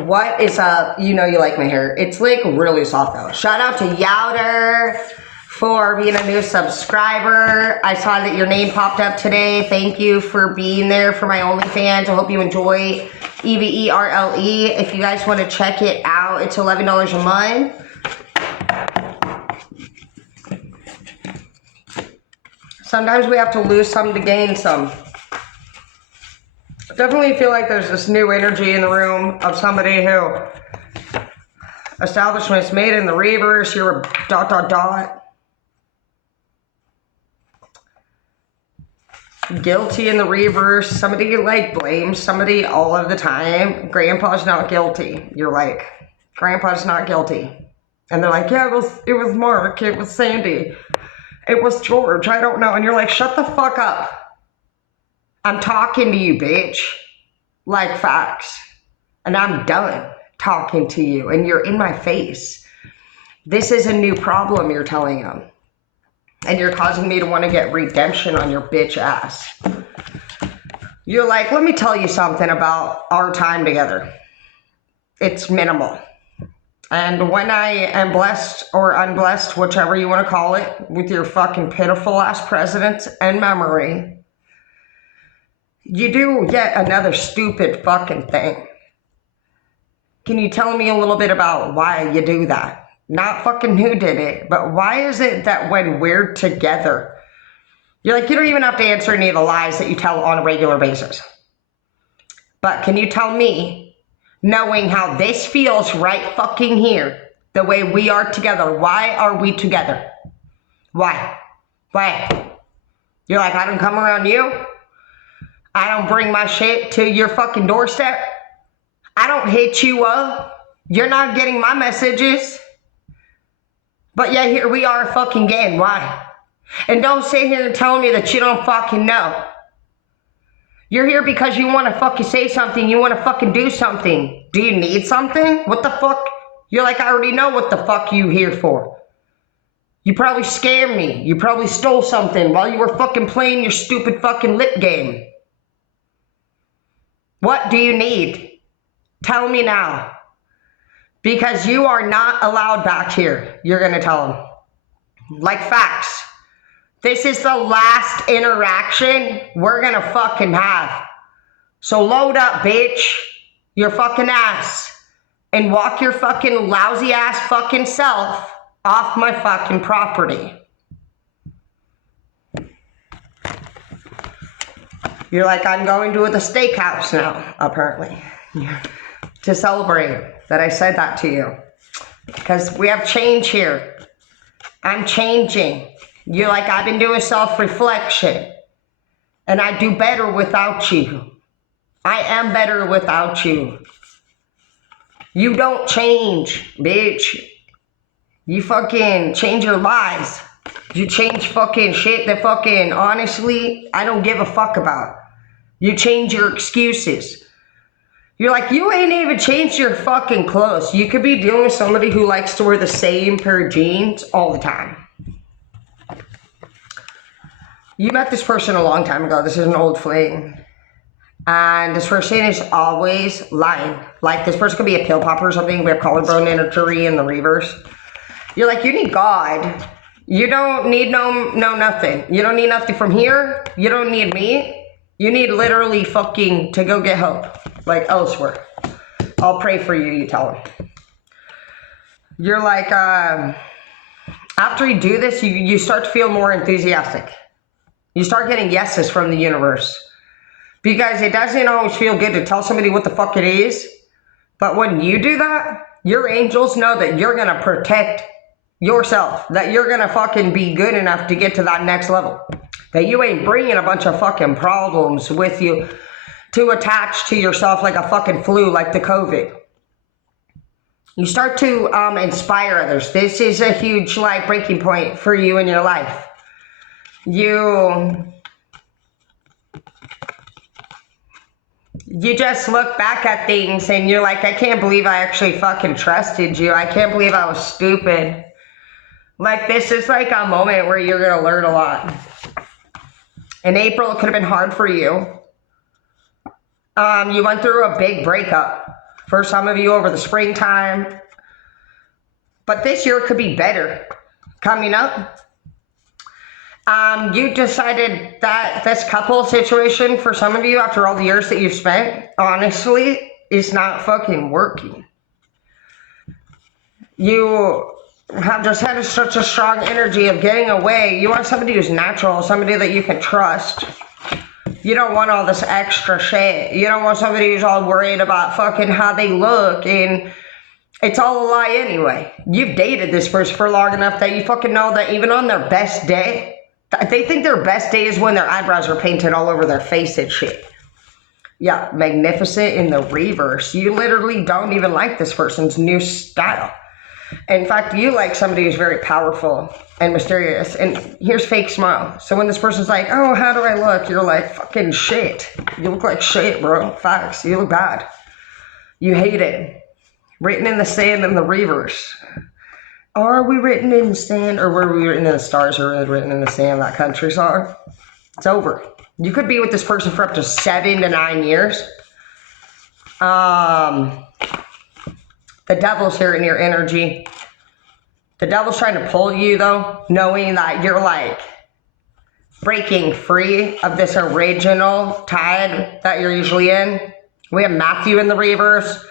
what is up? You know you like my hair. It's like really soft though. Shout out to Youter for being a new subscriber. I saw that your name popped up today. Thank you for being there for my OnlyFans. I hope you enjoy EVERLE. If you guys want to check it out, it's $11 a month. Sometimes we have to lose some to gain some. I definitely feel like there's this new energy in the room of somebody who establishments made in the reverse, you're ... Guilty in the reverse. Somebody like blames somebody all of the time. Grandpa's not guilty. You're like, Grandpa's not guilty. And they're like, yeah, it was Mark, it was Sandy, it was George, I don't know. And you're like, shut the fuck up. I'm talking to you, bitch. Like facts. And I'm done talking to you. And you're in my face. This is a new problem you're telling them. And you're causing me to want to get redemption on your bitch ass. You're like, let me tell you something about our time together. It's minimal. And when I am blessed or unblessed, whichever you want to call it, with your fucking pitiful ass president and memory, you do yet another stupid fucking thing. Can you tell me a little bit about why you do that? Not fucking who did it, but why is it that when we're together, you're like, you don't even have to answer any of the lies that you tell on a regular basis. But can you tell me, knowing how this feels right fucking here, the way we are together, why are we together? Why? Why? You're like, I don't come around you. I don't bring my shit to your fucking doorstep. I don't hit you up. You're not getting my messages. But yeah, here we are fucking again. Why? And don't sit here and tell me that you don't fucking know. You're here because you want to fucking say something. You want to fucking do something. Do you need something? What the fuck? You're like, I already know what the fuck you here for. You probably scammed me. You probably stole something while you were fucking playing your stupid fucking lip game. What do you need? Tell me now. Because you are not allowed back here. You're going to tell them. Like facts. This is the last interaction we're going to fucking have. So load up, bitch. Your fucking ass. And walk your fucking lousy ass fucking self off my fucking property. You're like, I'm going to the steakhouse now, apparently. Yeah. To celebrate that I said that to you. Because we have change here. I'm changing. You're like, I've been doing self-reflection. And I do better without you. I am better without you. You don't change, bitch. You fucking change your lies. You change fucking shit that fucking, honestly, I don't give a fuck about. You change your excuses. You're like, you ain't even changed your fucking clothes. You could be dealing with somebody who likes to wear the same pair of jeans all the time. You met this person a long time ago. This is an old fling. And this person is always lying. Like, this person could be a pill popper or something. We have collarbone injury in the reverse. You're like, you need God. You don't need no nothing. You don't need nothing from here. You don't need me. You need literally fucking to go get help. Like elsewhere. I'll pray for you, you tell them. You're like, after you do this, you start to feel more enthusiastic. You start getting yeses from the universe. Because it doesn't always feel good to tell somebody what the fuck it is. But when you do that, your angels know that you're going to protect yourself. That you're going to fucking be good enough to get to that next level. That you ain't bringing a bunch of fucking problems with you to attach to yourself like a fucking flu, like the COVID. You start to inspire others. This is a huge like breaking point for you in your life. You just look back at things and you're like, I can't believe I actually fucking trusted you. I can't believe I was stupid. Like, this is like a moment where you're going to learn a lot. In April, it could have been hard for you. You went through a big breakup for some of you over the springtime. But this year could be better coming up. You decided that this couple situation for some of you after all the years that you've spent, honestly, is not fucking working. You have just had such a strong energy of getting away. You want somebody who's natural, somebody that you can trust. You don't want all this extra shit. You don't want somebody who's all worried about fucking how they look, and it's all a lie anyway. You've dated this person for long enough that you fucking know that even on their best day, they think their best day is when their eyebrows are painted all over their face and shit. Yeah, magnificent in the reverse. You literally don't even like this person's new style. In fact, you like somebody who's very powerful and mysterious. And here's fake smile. So when this person's like, oh, how do I look? You're like, fucking shit. You look like shit, bro. Facts. You look bad. You hate it. Written in the sand in the reverse. Are we written in the sand, or were we written in the stars, or written in the sand, that country song? It's over. You could be with this person for up to 7 to 9 years. The devil's here in your energy. The devil's trying to pull you, though, knowing that you're like breaking free of this original tide that you're usually in. We have Matthew in the reverse.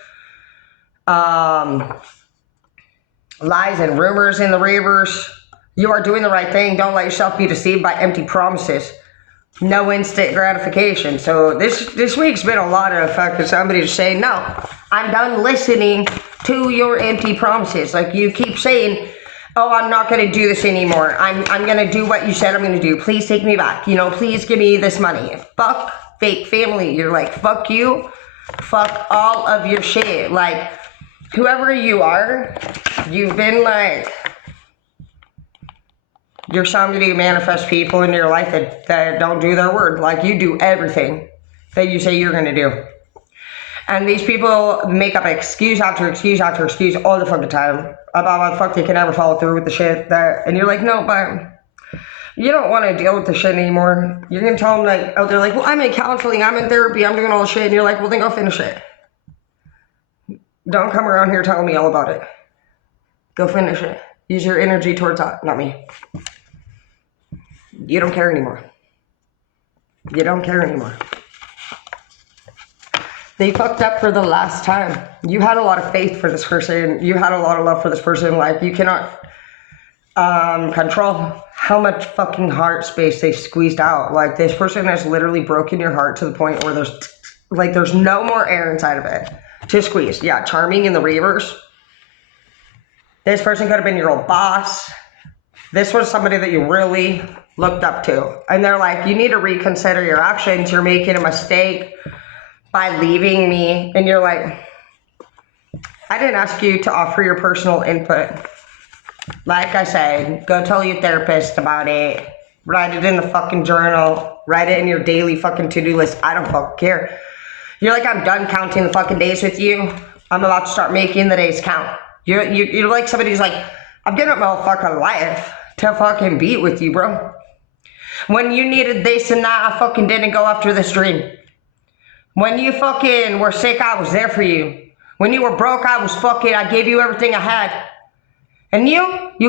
Lies and rumors in the reverse. You are doing the right thing. Don't let yourself be deceived by empty promises. No instant gratification. So this week's been a lot of fucking somebody just saying, no, I'm done listening to your empty promises. Like you keep saying, oh, I'm not going to do this anymore. I'm going to do what you said I'm going to do. Please take me back. You know, please give me this money. Fuck fake family. You're like, fuck you. Fuck all of your shit. Like, whoever you are, you've been like, you're somebody who manifests people into your life that don't do their word. Like, you do everything that you say you're going to do. And these people make up excuse after excuse after excuse all the fucking time about how the fuck they can never follow through with the shit that, and you're like, no, but you don't want to deal with the shit anymore. You're going to tell them, like, oh, they're like, well, I'm in counseling, I'm in therapy, I'm doing all the shit. And you're like, well, then go finish it. Don't come around here telling me all about it. Go finish it. Use your energy towards that, not me. You don't care anymore. You don't care anymore. They fucked up for the last time. You had a lot of faith for this person. You had a lot of love for this person. Like, you cannot control how much fucking heart space they squeezed out. Like, this person has literally broken your heart to the point where there's no more air inside of it to squeeze. Yeah, charming in the reverse. This person could have been your old boss. This was somebody that you really looked up to. And they're like, you need to reconsider your actions. You're making a mistake by leaving me. And you're like, I didn't ask you to offer your personal input. Like I said, go tell your therapist about it. Write it in the fucking journal. Write it in your daily fucking to-do list. I don't fucking care. You're like, I'm done counting the fucking days with you. I'm about to start making the days count. You're like somebody who's like, I'm giving up my whole fucking life to fucking be with you, bro. When you needed this and that, I fucking didn't go after this dream. When you fucking were sick, I was there for you. When you were broke, I gave you everything I had. And you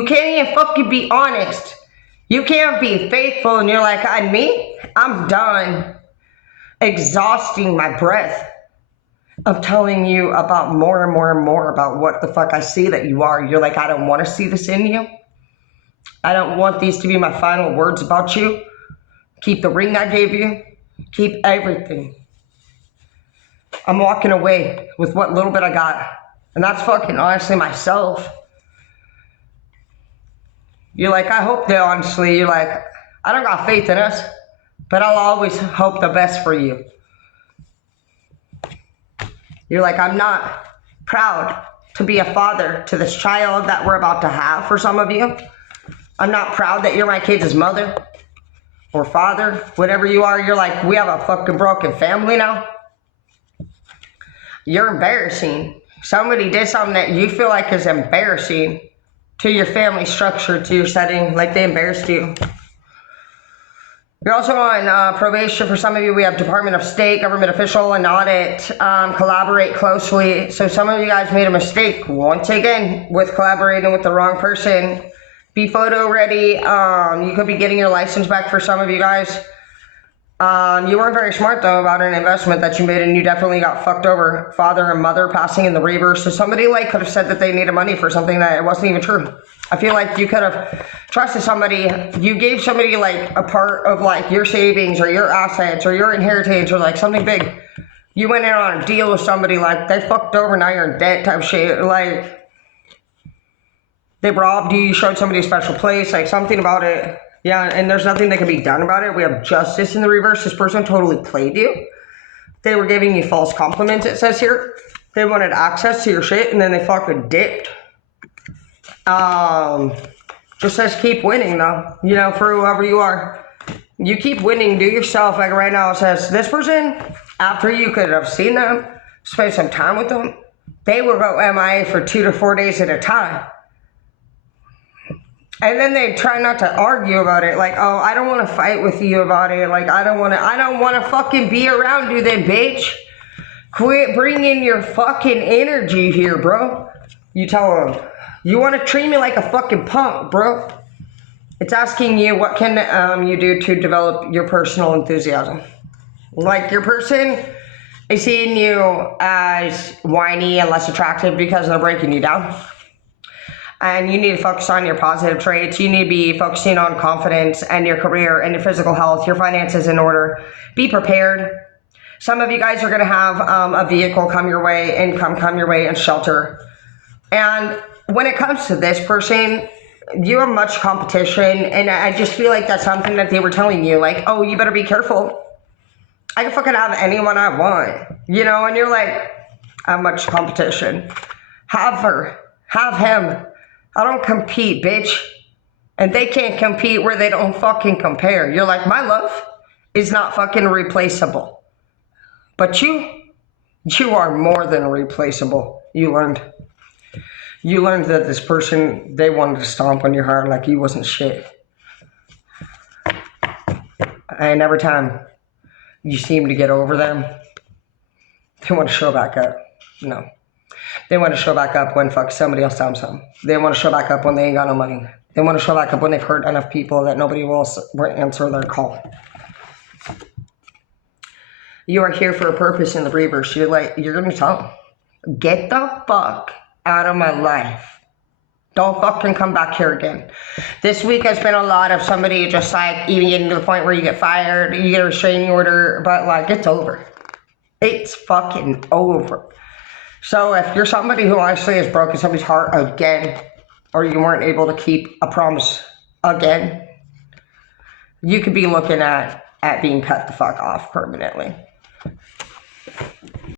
can't even fucking be honest. You can't be faithful, and you're like, I'm done exhausting my breath of telling you about more and more and more about what the fuck I see that you are. You're like, I don't want to see this in you. I don't want these to be my final words about you. Keep the ring I gave you. Keep everything. I'm walking away with what little bit I got. And that's fucking honestly myself. You're like, I hope that honestly, you're like, I don't got faith in us, but I'll always hope the best for you. You're like, I'm not proud to be a father to this child that we're about to have for some of you. I'm not proud that you're my kid's mother or father, whatever you are. You're like, we have a fucking broken family now. You're embarrassing. Somebody did something that you feel like is embarrassing to your family structure, to your setting, like they embarrassed you. You're also on probation. For some of you, we have Department of State, government official, and audit. Collaborate closely. So some of you guys made a mistake once again with collaborating with the wrong person. Be photo ready. You could be getting your license back for some of you guys. You weren't very smart though about an investment that you made, and you definitely got fucked over. Father and mother passing in the reverse. So somebody like could have said that they needed money for something that it wasn't even true. I feel like you could have trusted somebody. You gave somebody like a part of like your savings or your assets or your inheritance or like something big. You went in on a deal with somebody, like they fucked over, now you're in debt type shit. Like they robbed you, you showed somebody a special place, like something about it. Yeah, and there's nothing that can be done about it. We have justice in the reverse. This person totally played you. They were giving you false compliments, it says here. They wanted access to your shit and then they fucking dipped. Just says keep winning though. You know, for whoever you are. You keep winning, do yourself. Like right now it says, this person, after you could have seen them, spent some time with them, they will go MIA for 2 to 4 days at a time. And then they try not to argue about it. Like, oh, I don't want to fight with you about it. Like, I don't want to fucking be around you then, bitch. Quit bringing your fucking energy here, bro. You tell them, you want to treat me like a fucking punk, bro. It's asking you, what can you do to develop your personal enthusiasm? Like, your person is seeing you as whiny and less attractive because they're breaking you down. And you need to focus on your positive traits. You need to be focusing on confidence and your career and your physical health, your finances in order. Be prepared. Some of you guys are going to have a vehicle come your way, income come your way, and shelter. And when it comes to this person, you have much competition. And I just feel like that's something that they were telling you. Like, oh, you better be careful. I can fucking have anyone I want. You know, and you're like, I have much competition. Have her. Have him. I don't compete, bitch. And they can't compete where they don't fucking compare. You're like, my love is not fucking replaceable. But you are more than replaceable. You learned that this person, they wanted to stomp on your heart like you wasn't shit. And every time you seem to get over them, they want to show back up. No. They want to show back up when somebody else dumps them. They want to show back up when they ain't got no money. They want to show back up when they've hurt enough people that nobody will answer their call. You are here for a purpose in the reverse. You're going to tell them, get the fuck out of my life. Don't fucking come back here again. This week has been a lot of somebody just like even getting to the point where you get fired, you get a restraining order, but like it's over. It's fucking over. So if you're somebody who honestly has broken somebody's heart again, or you weren't able to keep a promise again, you could be looking at being cut the fuck off permanently.